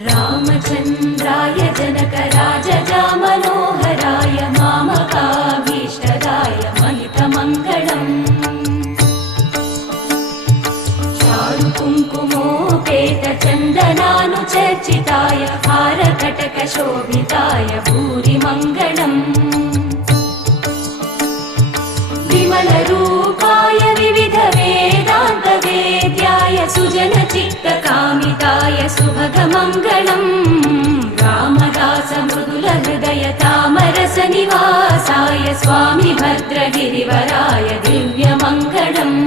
रामचन्द्राय जनकराजजा Manoharrai मामकाभीष्टदाय महितमङ्गलम् चारुकुङ्कुमोपेतचन्दनानुचर्चिताय हारकटकशोभिताय भूरिमङ्गलम् विमलरूपाय विविधवेदान्तवेद्याय सुजनचित्तकामिताय सुभगमङ्गलम् रामदासमृदुलहृदय तामरसनिवासाय Swami भद्रगिरिवराय दिव्यमङ्गलम्